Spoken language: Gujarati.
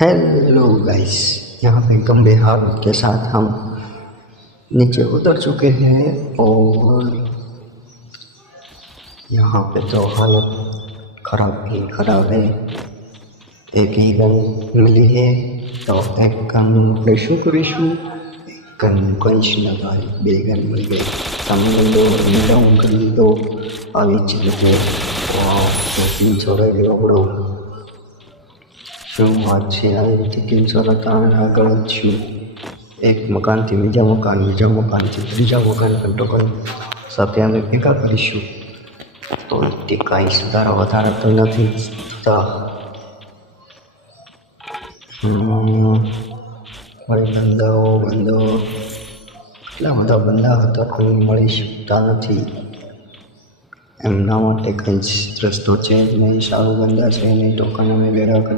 हेलो गाइस, यहाँ पे गंभीर हालत के साथ हम नीचे उतर चुके हैं और यहाँ पे तो हालत खराब ही खराब है। एक ही गन मिली है तो एक गन આપણે શું કરીશું? ગન કંઈ જ ન થાય, બે ગન મળી ગઈ, સામે લો ડાઉન કરી દો આવી જ રીતે 300 રોકડો શું વાત છે? આવી રીતે 300 તાણ આગળ જ છું, એક મકાનથી બીજા મકાનથી ત્રીજા મકાન ટોકન સાથે અમે ભેગા કરીશું તો તે કાંઈ સુધારો વધારે તો નથી થતા. બંદો એટલા બધા બંદા હતા કોઈ મળી શકતા નથી. એમના માટે કંઈ જ રસ્તો છે જ નહીં, સારું બંદા છે નહીં ટોકન અમે ભેગા કરી